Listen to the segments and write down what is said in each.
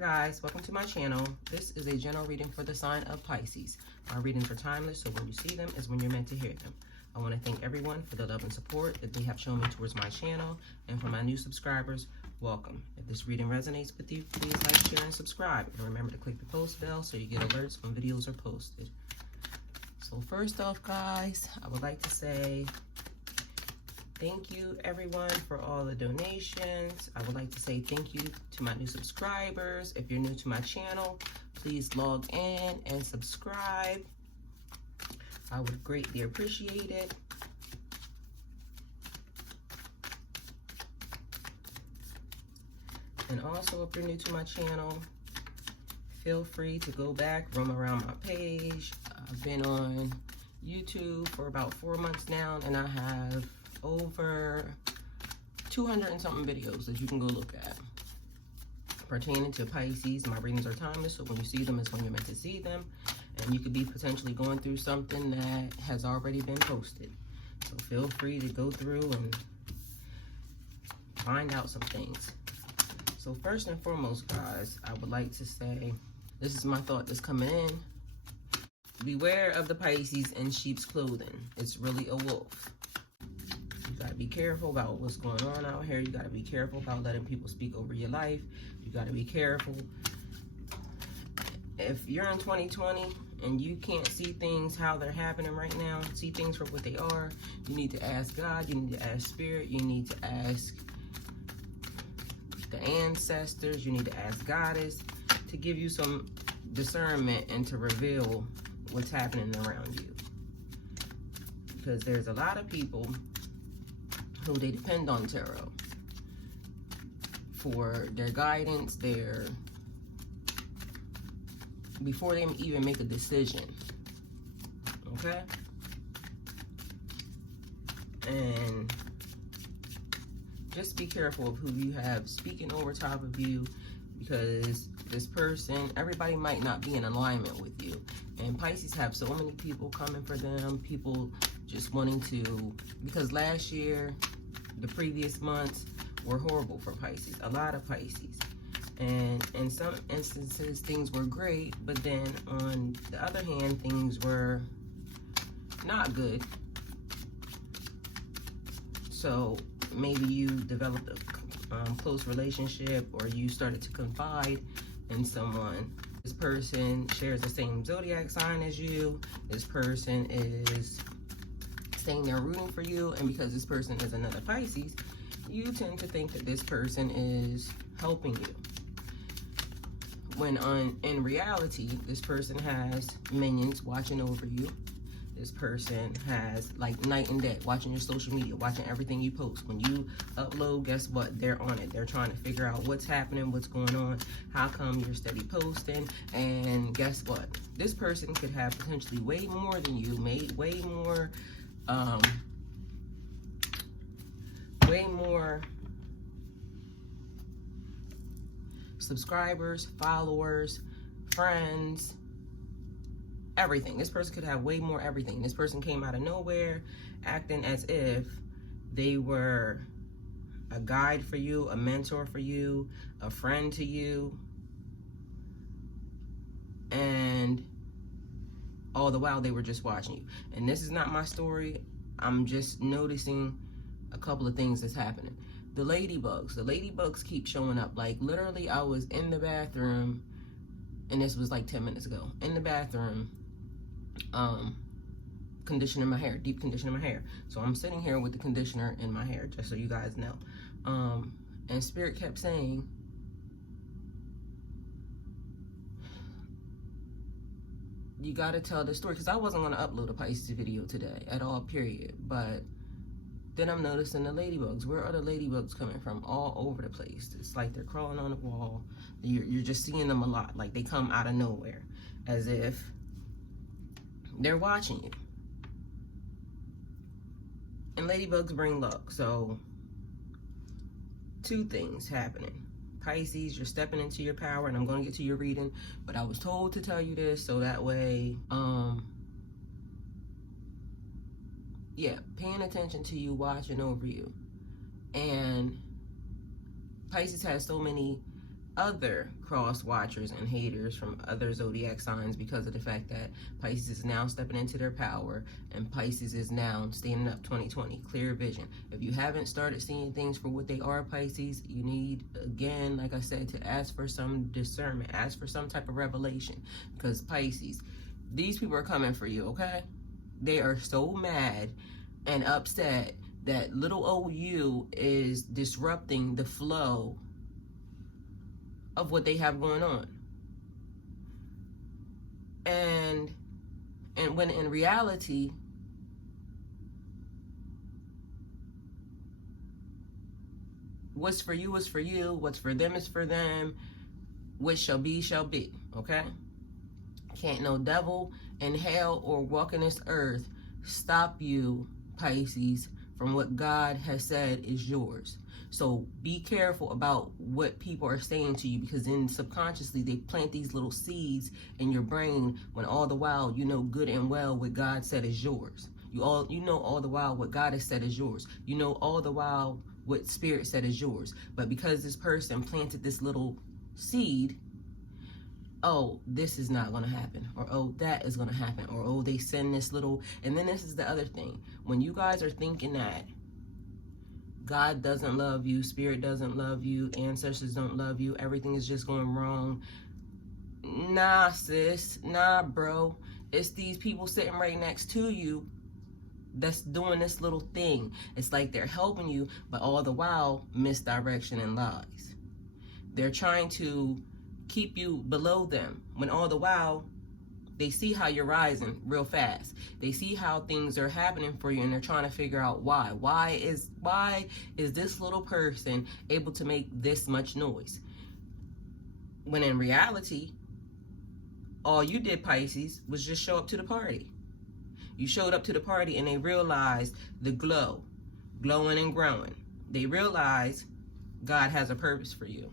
guys, welcome to my channel. This is a general reading for the sign of Pisces. My readings are timeless, so when you see them is when you're meant to hear them. I want to thank everyone for the love and support that they have shown me towards my channel, and for my new subscribers, welcome. If this reading resonates with you, please like, share, and subscribe. And remember to click the post bell so you get alerts when videos are posted. So first off, guys, I would like to say thank you, everyone, for all the donations. I would like to say thank you to my new subscribers. If you're new to my channel, please log in and subscribe. I would greatly appreciate it. And also, if you're new to my channel, feel free to go back, roam around my page. I've been on YouTube for about 4 months now, and I have over 200 and something videos that you can go look at pertaining to Pisces. My readings are timeless, so when you see them is when you're meant to see them, and you could be potentially going through something that has already been posted. So feel free to go through and find out some things. So first and foremost, guys, I would like to say, this is my thought that's coming in. Beware of the Pisces in sheep's clothing. It's really a wolf. You gotta be careful about what's going on out here. You gotta be careful about letting people speak over your life. You gotta be careful. If you're in 2020 and you can't see things how they're happening right now, see things for what they are, you need to ask God, you need to ask Spirit, you need to ask the ancestors, you need to ask Goddess to give you some discernment and to reveal what's happening around you. Because there's a lot of people who they depend on tarot for their guidance, before they even make a decision, okay? And just be careful of who you have speaking over top of you, because this person, everybody might not be in alignment with you. And Pisces have so many people coming for them, people just wanting to, because last year, the previous months were horrible for Pisces, a lot of Pisces. And in some instances, things were great, but then on the other hand, things were not good. So maybe you developed a close relationship, or you started to confide in someone. This person shares the same zodiac sign as you. This person is saying they're rooting for you, and because this person is another Pisces, you tend to think that this person is helping you. When in reality, this person has minions watching over you. This person has, like, night and day, watching your social media, watching everything you post. When you upload, guess what? They're on it. They're trying to figure out what's happening, what's going on, how come you're steady posting. And guess what? This person could have potentially way more than you, way more subscribers, followers, friends, everything. This person could have way more everything. This person came out of nowhere acting as if they were a guide for you, a mentor for you, a friend to you, and all the while they were just watching you. And this is not my story. I'm just noticing a couple of things that's happening. The ladybugs keep showing up. Like, literally, I was in the bathroom, and this was like 10 minutes ago, in the bathroom, conditioning my hair, deep conditioning my hair. So I'm sitting here with the conditioner in my hair, just so you guys know. And Spirit kept saying, you got to tell the story, because I wasn't going to upload a Pisces video today at all, period. But then I'm noticing the ladybugs. Where are the ladybugs coming from? All over the place. It's like they're crawling on the wall. You're just seeing them a lot. Like, they come out of nowhere, as if they're watching you. And ladybugs bring luck. So, two things happening. Pisces, you're stepping into your power, and I'm going to get to your reading, but I was told to tell you this so that way, yeah, paying attention to you, watching over you. And Pisces has so many other cross watchers and haters from other zodiac signs, because of the fact that Pisces is now stepping into their power, and Pisces is now standing up 2020, clear vision. If you haven't started seeing things for what they are, Pisces, you need, again, like I said, to ask for some discernment, ask for some type of revelation, because Pisces, these people are coming for you, okay? They are so mad and upset that little old you is disrupting the flow of what they have going on. And when in reality, what's for you is for you, what's for them is for them, what shall be, okay? Can't no devil in hell or walking this earth stop you, Pisces, from what God has said is yours. So be careful about what people are saying to you, because then subconsciously they plant these little seeds in your brain, when all the while you know good and well what God said is yours. You know all the while what God has said is yours. You know all the while what Spirit said is yours. But because this person planted this little seed, oh, this is not going to happen, or oh, that is going to happen, or oh, they send this little. And then this is the other thing. When you guys are thinking that God doesn't love you, Spirit doesn't love you, ancestors don't love you, everything is just going wrong. Nah, sis. Nah, bro. It's these people sitting right next to you that's doing this little thing. It's like they're helping you, but all the while, misdirection and lies. They're trying to keep you below them, when all the while, they see how you're rising real fast. They see how things are happening for you, and they're trying to figure out why. Why is this little person able to make this much noise? When in reality, all you did, Pisces, was just show up to the party. You showed up to the party and they realized the glow, glowing and growing. They realize God has a purpose for you.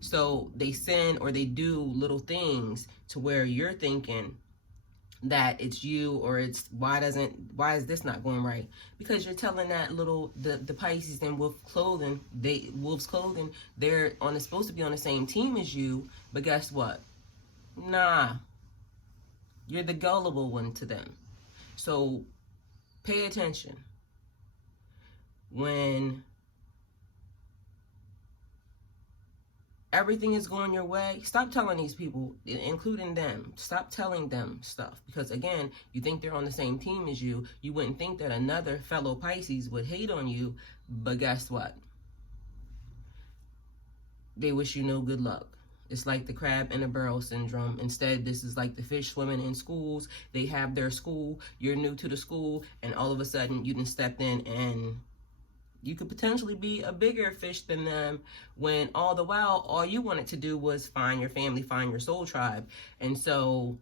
So they send or they do little things to where you're thinking that it's you, or it's why is this not going right? Because you're telling that little the Pisces in wolf's clothing, they're supposed to be on the same team as you, but guess what? Nah. You're the gullible one to them. So pay attention. When everything is going your way, stop telling these people, including them, stop telling them stuff. Because again, you think they're on the same team as you. You wouldn't think that another fellow Pisces would hate on you, but guess what? They wish you no good luck. It's like the crab in a barrel syndrome. Instead, this is like the fish swimming in schools. They have their school, you're new to the school, and all of a sudden you done stepped in and you could potentially be a bigger fish than them, when all the while, all you wanted to do was find your family, find your soul tribe. And so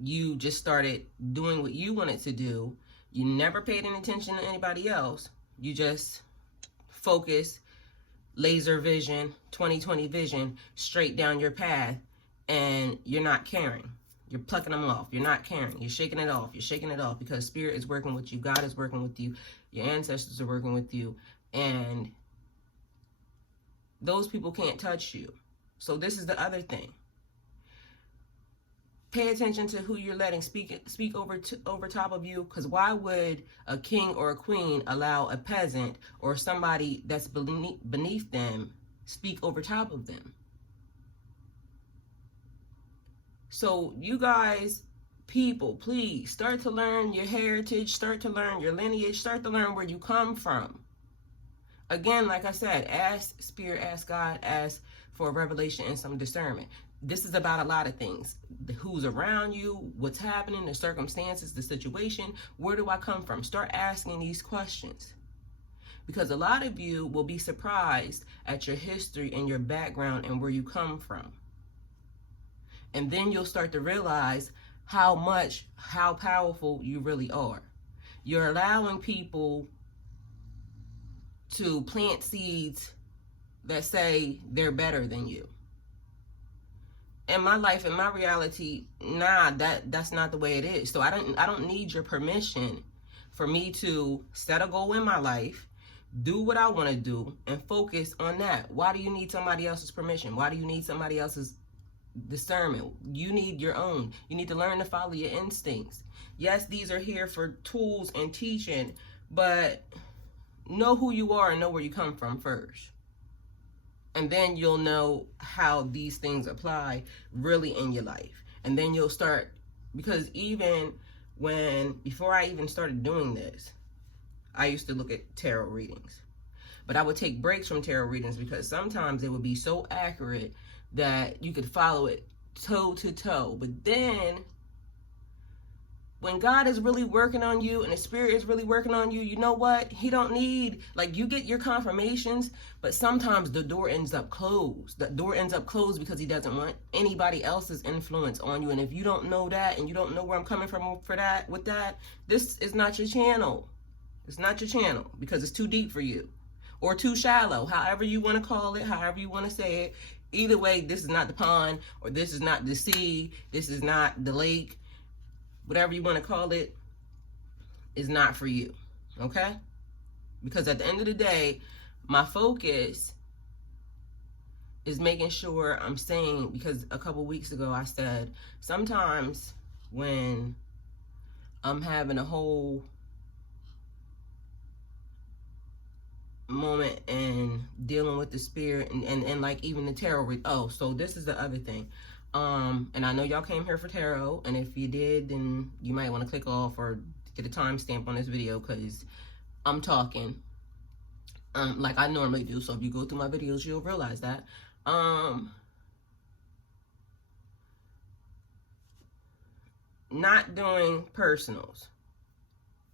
you just started doing what you wanted to do. You never paid any attention to anybody else. You just focused, laser vision, 2020 vision, straight down your path, and you're not caring. You're plucking them off. You're not caring. You're shaking it off. You're shaking it off because Spirit is working with you. God is working with you. Your ancestors are working with you. And those people can't touch you. So this is the other thing. Pay attention to who you're letting speak over top of you, because why would a king or a queen allow a peasant or somebody that's beneath them speak over top of them? So you guys, people, please start to learn your heritage, start to learn your lineage, start to learn where you come from. Again, like I said, ask Spirit, ask God, ask for a revelation and some discernment. This is about a lot of things. Who's around you, what's happening, the circumstances, the situation. Where do I come from? Start asking these questions. Because a lot of you will be surprised at your history and your background and where you come from. And then you'll start to realize how powerful you really are. You're allowing people to plant seeds that say they're better than you. In my life, in my reality, nah, that's not the way it is. So I don't need your permission for me to set a goal in my life, Do what I want to do and focus on that. Why do you need somebody else's permission? Why do you need somebody else's discernment? You need your own. You need to learn to follow your instincts. Yes, these are here for tools and teaching, but know who you are and know where you come from first. And then you'll know how these things apply really in your life. And then you'll start, because even before I even started doing this, I used to look at tarot readings. But I would take breaks from tarot readings because sometimes it would be so accurate that you could follow it toe to toe. But then when God is really working on you and the Spirit is really working on you, you know what? He don't need, like, you get your confirmations, but sometimes the door ends up closed. The door ends up closed because he doesn't want anybody else's influence on you. And if you don't know that and you don't know where I'm coming from with that, this is not your channel. It's not your channel because it's too deep for you or too shallow, however you want to call it, however you want to say it. Either way, this is not the pond, or this is not the sea, this is not the lake. Whatever you want to call it is not for you, okay? Because at the end of the day, my focus is making sure I'm saying, because a couple weeks ago I said, sometimes when I'm having a whole moment and dealing with the Spirit and like even the tarot so this is the other thing. And I know y'all came here for tarot, and if you did, then you might want to click off or get a timestamp on this video because I'm talking like I normally do. So if you go through my videos, you'll realize that. Not doing personals.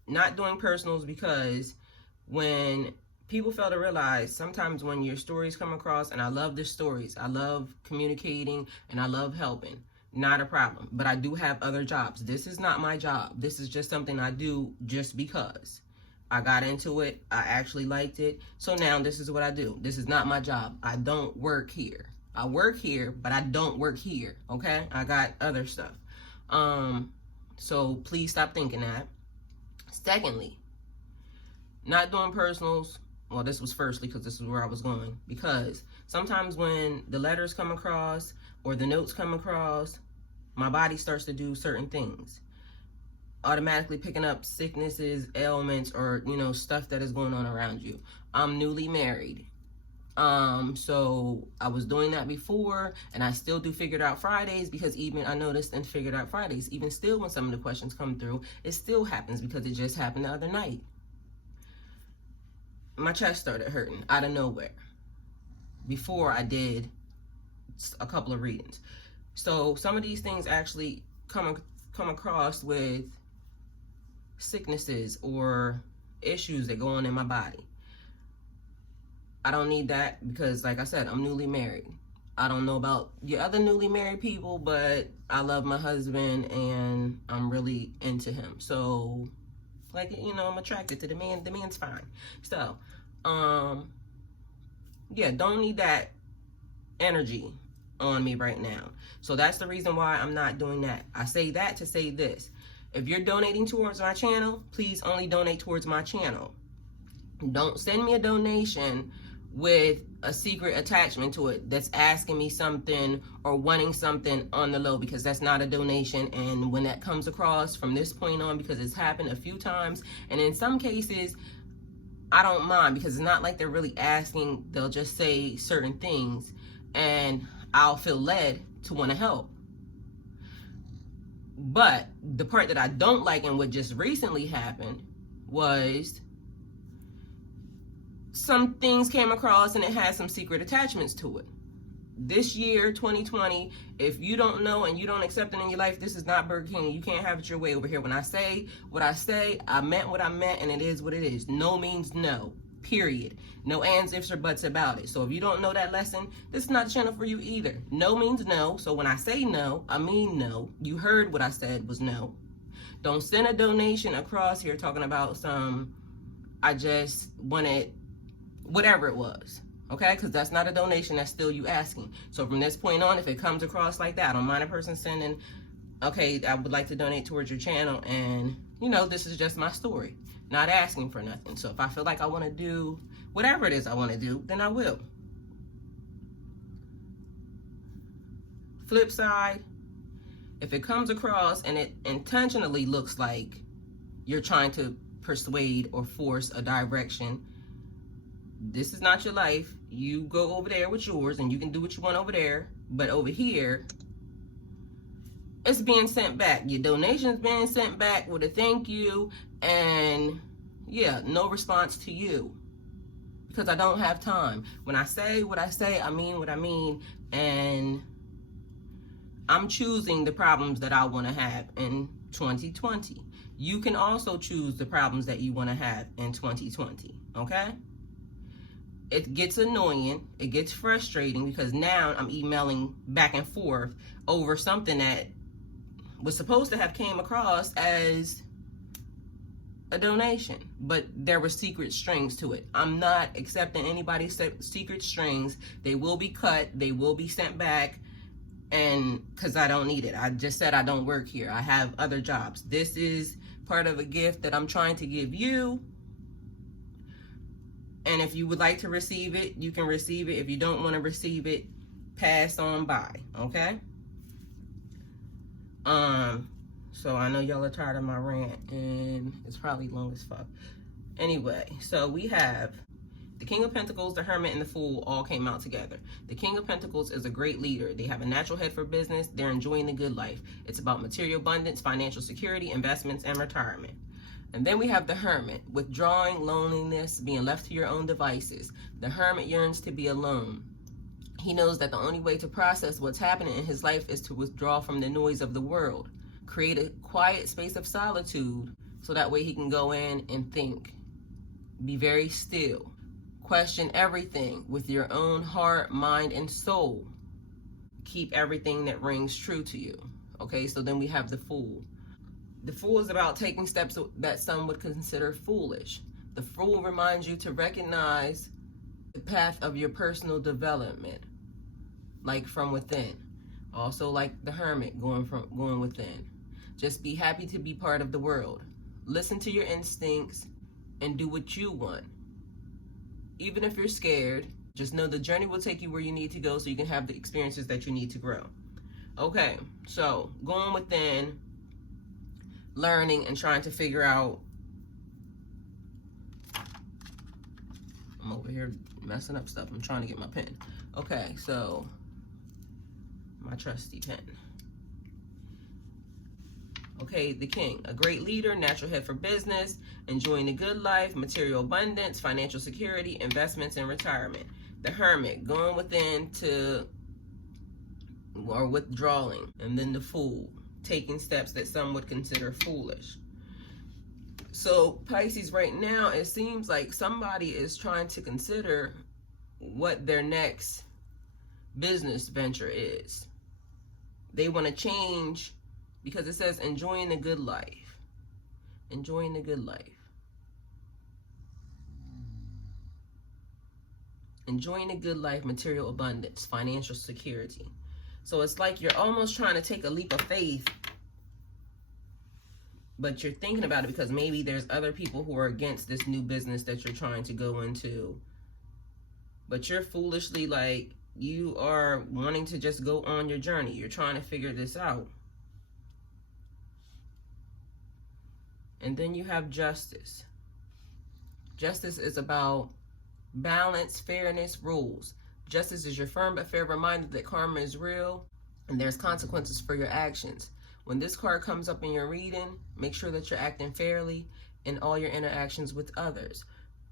Not doing personals because when people fail to realize, sometimes when your stories come across, and I love the stories, I love communicating, and I love helping, not a problem. But I do have other jobs. This is not my job. This is just something I do just because. I got into it. I actually liked it. So now this is what I do. This is not my job. I don't work here. I work here, but I don't work here, okay? I got other stuff. So please stop thinking that. Secondly, not doing personals. Well, this was firstly because this is where I was going. Because sometimes when the letters come across or the notes come across, my body starts to do certain things. Automatically picking up sicknesses, ailments, or, you know, stuff that is going on around you. I'm newly married. So I was doing that before, and I still do Figured Out Fridays because even I noticed in Figured Out Fridays, even still when some of the questions come through, it still happens because it just happened the other night. My chest started hurting out of nowhere before I did a couple of readings. So some of these things actually come across with sicknesses or issues that go on in my body. I don't need that because, like I said, I'm newly married. I don't know about your other newly married people, but I love my husband and I'm really into him. So, like, you know, I'm attracted to the man. The man's fine. So, yeah, don't need that energy on me right now. So that's the reason why I'm not doing that. I say that to say this. If you're donating towards my channel, please only donate towards my channel. Don't send me a donation with a secret attachment to it that's asking me something or wanting something on the low, because that's not a donation. And when that comes across from this point on, because it's happened a few times, and in some cases I don't mind because it's not like they're really asking. They'll just say certain things and I'll feel led to want to help. But the part that I don't like and what just recently happened was some things came across and it had some secret attachments to it. This year, 2020, if you don't know and you don't accept it in your life, this is not Burger King. You can't have it your way over here. When I say what I say, I meant what I meant, and it is what it is. No means no, period. No ands, ifs, or buts about it. So if you don't know that lesson, this is not the channel for you either. No means no. So when I say no, I mean no. You heard what I said was no. Don't send a donation across here talking about some, I just wanted, whatever it was. Okay, because that's not a donation, that's still you asking. So from this point on, if it comes across like that, I don't mind a person sending, okay, I would like to donate towards your channel, and, you know, this is just my story, not asking for nothing. So if I feel like I want to do whatever it is I want to do, then I will. Flip side, if it comes across and it intentionally looks like you're trying to persuade or force a direction, this is not your life. You go over there with yours and you can do what you want over there, but over here, it's being sent back. Your donation's being sent back with a thank you, and yeah, no response to you, because I don't have time. When I say what I say, I mean what I mean, and I'm choosing the problems that I want to have in 2020. You can also choose the problems that you want to have in 2020, okay? It gets annoying, it gets frustrating, because now I'm emailing back and forth over something that was supposed to have came across as a donation, but there were secret strings to it. I'm not accepting anybody's secret strings. They will be cut, they will be sent back, and because I don't need it. I just said I don't work here. I have other jobs. This is part of a gift that I'm trying to give you. And if you would like to receive it, you can receive it. If you don't want to receive it, pass on by, okay? So I know y'all are tired of my rant, and it's probably long as fuck. Anyway, so we have the King of Pentacles, the Hermit, and the Fool all came out together. The King of Pentacles is a great leader. They have a natural head for business. They're enjoying the good life. It's about material abundance, financial security, investments, and retirement. And then we have the Hermit, withdrawing, loneliness, being left to your own devices. The Hermit yearns to be alone. He knows that the only way to process what's happening in his life is to withdraw from the noise of the world. Create a quiet space of solitude so that way he can go in and think. Be very still. Question everything with your own heart, mind, and soul. Keep everything that rings true to you. Okay, so then we have the Fool. The Fool is about taking steps that some would consider foolish. The Fool reminds you to recognize the path of your personal development, like from within. Also like the Hermit, going within. Just be happy to be part of the world. Listen to your instincts and do what you want. Even if you're scared, just know the journey will take you where you need to go so you can have the experiences that you need to grow. Okay, so going within, learning, and trying to figure out. I'm over here messing up stuff. I'm trying to get my pen. Okay, so my trusty pen. Okay, the King, a great leader, natural head for business, enjoying the good life, material abundance, financial security, investments, and retirement. The Hermit, going within to, or withdrawing. And then the Fool, taking steps that some would consider foolish. So Pisces, right now, it seems like somebody is trying to consider what their next business venture is. They want to change, because it says enjoying the good life. Enjoying the good life. Enjoying the good life, material abundance, financial security. So it's like you're almost trying to take a leap of faith, but you're thinking about it because maybe there's other people who are against this new business that you're trying to go into. But you're foolishly, like, you are wanting to just go on your journey. You're trying to figure this out. And then you have Justice. Justice is about balance, fairness, rules. Justice is your firm but fair reminder that karma is real and there's consequences for your actions. When this card comes up in your reading, make sure that you're acting fairly in all your interactions with others.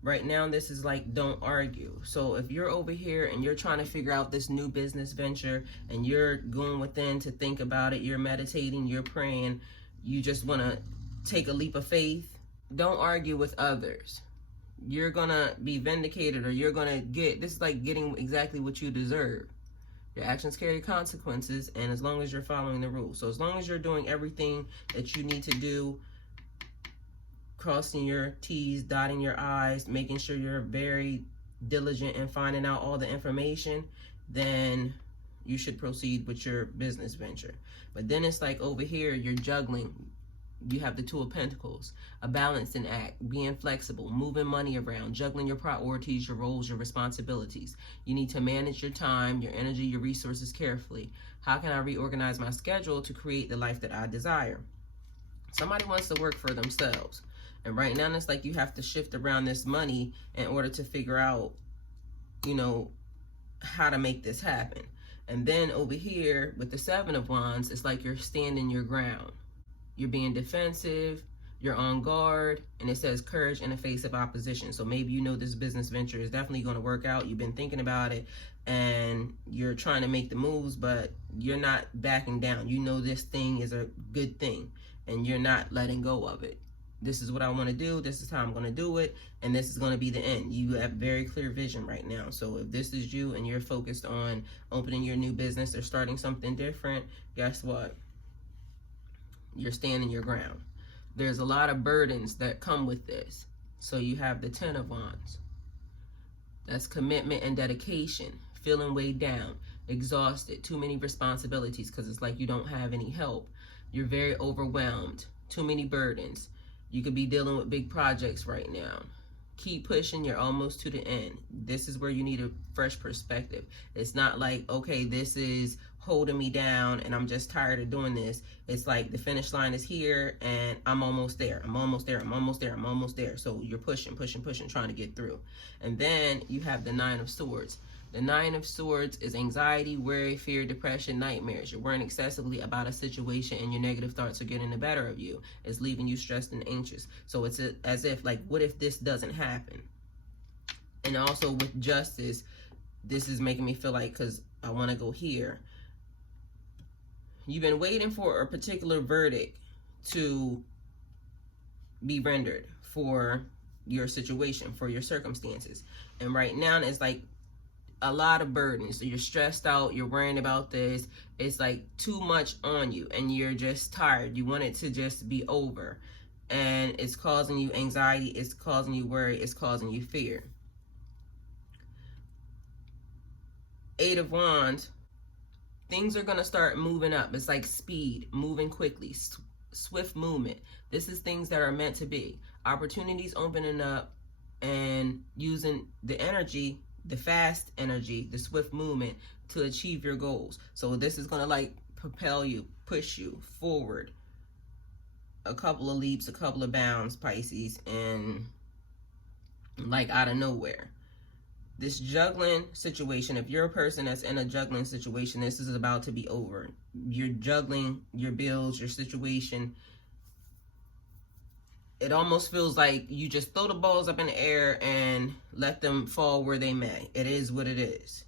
Right now, this is like, don't argue. So if you're over here and you're trying to figure out this new business venture and you're going within to think about it, you're meditating, you're praying, you just want to take a leap of faith, don't argue with others. You're gonna be vindicated, or you're gonna get, this is like getting exactly what you deserve. Your actions carry consequences, and as long as you're following the rules. So as long as you're doing everything that you need to do, crossing your T's, dotting your I's, making sure you're very diligent in finding out all the information, then you should proceed with your business venture. But then it's like over here, you're juggling You have the Two of Pentacles, a balancing act, being flexible, moving money around, juggling your priorities, your roles, your responsibilities. You need to manage your time, your energy, your resources carefully. How can I reorganize my schedule to create the life that I desire? Somebody wants to work for themselves. And right now, it's like you have to shift around this money in order to figure out, you know, how to make this happen. And then over here with the Seven of Wands, it's like you're standing your ground. You're being defensive, you're on guard, and it says courage in the face of opposition. So maybe you know this business venture is definitely going to work out. You've been thinking about it and you're trying to make the moves, but you're not backing down. You know this thing is a good thing and you're not letting go of it. This is what I want to do. This is how I'm going to do it. And this is going to be the end. You have very clear vision right now. So if this is you and you're focused on opening your new business or starting something different, guess what? You're standing your ground. There's a lot of burdens that come with this. So you have the Ten of Wands. That's commitment and dedication. Feeling weighed down, exhausted, too many responsibilities because it's like you don't have any help. You're very overwhelmed, too many burdens. You could be dealing with big projects right now. Keep pushing, you're almost to the end. This is where you need a fresh perspective. It's not like, okay, this is holding me down and I'm just tired of doing this. It's like the finish line is here and I'm almost there. I'm almost there. I'm almost there. I'm almost there. So you're pushing, trying to get through. And then you have the Nine of Swords. The Nine of Swords is anxiety, worry, fear, depression, nightmares. You're worrying excessively about a situation and your negative thoughts are getting the better of you. It's leaving you stressed and anxious. So it's as if like, what if this doesn't happen? And also with Justice, this is making me feel like, because I want to go here. You've been waiting for a particular verdict to be rendered for your situation, for your circumstances. And right now it's like a lot of burdens. So you're stressed out, you're worrying about this. It's like too much on you and you're just tired. You want it to just be over. And it's causing you anxiety, it's causing you worry, it's causing you fear. Eight of Wands. Things are going to start moving up. It's like speed, moving quickly, swift movement. This is things that are meant to be. Opportunities opening up and using the energy, the fast energy, the swift movement to achieve your goals. So this is going to like propel you, push you forward. A couple of leaps, a couple of bounds, Pisces, and like out of nowhere. This juggling situation, if you're a person that's in a juggling situation, this is about to be over. You're juggling your bills, your situation. It almost feels like you just throw the balls up in the air and let them fall where they may. It is what it is.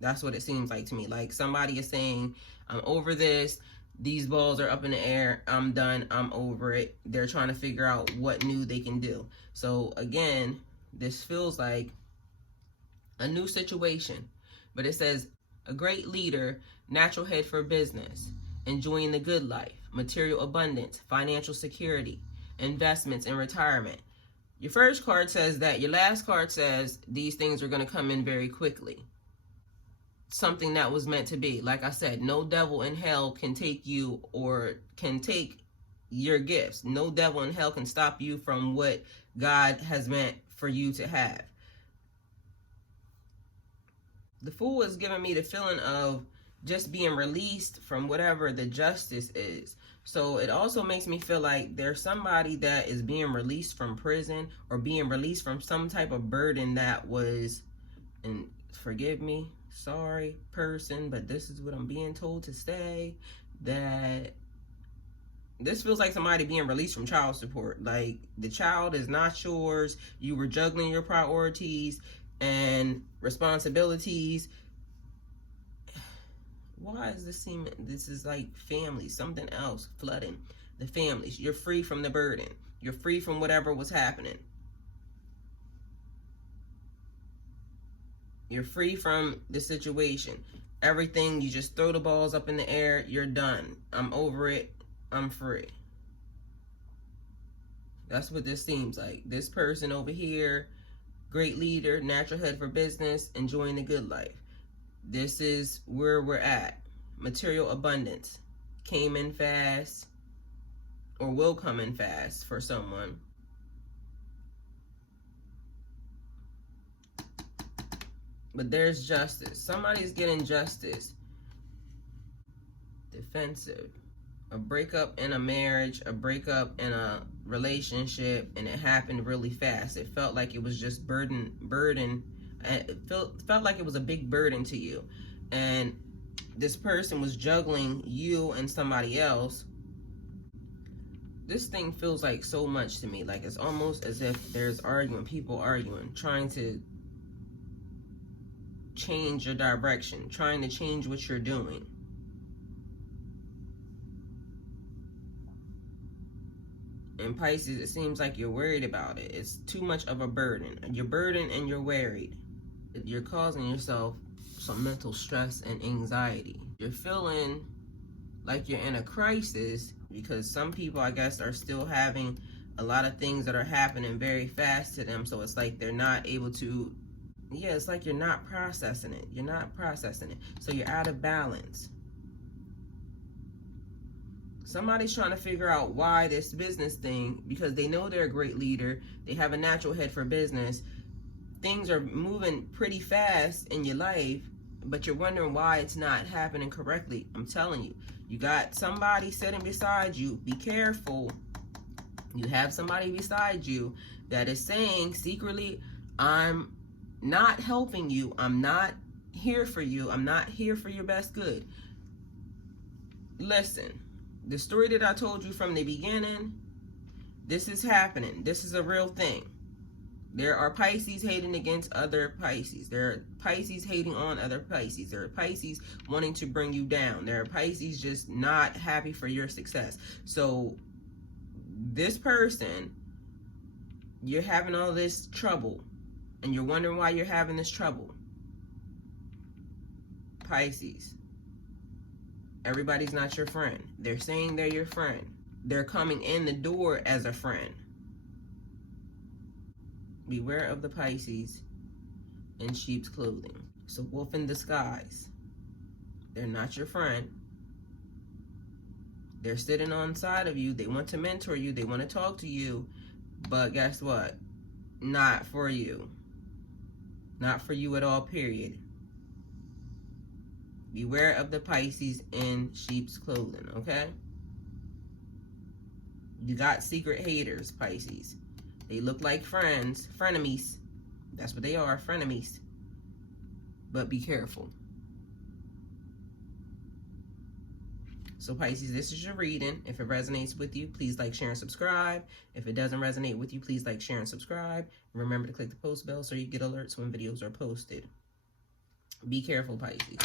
That's what it seems like to me. Like somebody is saying, I'm over this. These balls are up in the air. I'm done. I'm over it. They're trying to figure out what new they can do. So again, this feels like a new situation, but it says a great leader, natural head for business, enjoying the good life, material abundance, financial security, investments and retirement. Your first card says that. Your last card says these things are going to come in very quickly. Something that was meant to be. Like I said, no devil in hell can take you or can take your gifts. No devil in hell can stop you from what God has meant for you to have. The Fool is giving me the feeling of just being released from whatever the justice is. So it also makes me feel like there's somebody that is being released from prison or being released from some type of burden that was, and forgive me, sorry person, but this is what I'm being told to say, that this feels like somebody being released from child support. Like the child is not yours. You were juggling your priorities and responsibilities. Why is this seeming, this is like family, something else flooding the families. You're free from the burden. You're free from whatever was happening. You're free from the situation. Everything, you just throw the balls up in the air. You're done. I'm over it. I'm free. That's what this seems like. This person over here, great leader, natural head for business, enjoying the good life. This is where we're at. Material abundance. Came in fast. or will come in fast for someone. But there's justice. Somebody's getting justice. Defensive. A breakup in a marriage, a breakup in a relationship, and it happened really fast. It felt like it was just burden. It felt like it was a big burden to you. And this person was juggling you and somebody else. This thing feels like so much to me. Like it's almost as if there's people arguing, trying to change your direction, trying to change what you're doing. And Pisces, it seems like you're worried about it. It's too much of a burden. You're burdened and you're worried. You're causing yourself some mental stress and anxiety. You're feeling like you're in a crisis because some people, I guess, are still having a lot of things that are happening very fast to them. So it's like they're not able to, yeah, it's like you're not processing it. You're not processing it. So you're out of balance. Somebody's trying to figure out why this business thing, because they know they're a great leader, they have a natural head for business, things are moving pretty fast in your life, but you're wondering why it's not happening correctly. I'm telling you, you got somebody sitting beside you. Be careful. You have somebody beside you that is saying secretly, I'm not helping you. I'm not here for you. I'm not here for your best good. Listen. The story that I told you from the beginning, this is happening. This is a real thing. There are Pisces hating against other Pisces. There are Pisces hating on other Pisces. There are Pisces wanting to bring you down. There are Pisces just not happy for your success. So this person, you're having all this trouble and you're wondering why you're having this trouble. Pisces. Everybody's not your friend. They're saying they're your friend. They're coming in the door as a friend. Beware of the Pisces in sheep's clothing. It's a wolf in disguise. They're not your friend. They're sitting on side of you. They want to mentor you. They want to talk to you. But guess what? Not for you. Not for you at all, period. Beware of the Pisces in sheep's clothing, okay? You got secret haters, Pisces. They look like friends, frenemies. That's what they are, frenemies. But be careful. So Pisces, this is your reading. If it resonates with you, please like, share, and subscribe. If it doesn't resonate with you, please like, share, and subscribe. And remember to click the post bell so you get alerts when videos are posted. Be careful, Pisces.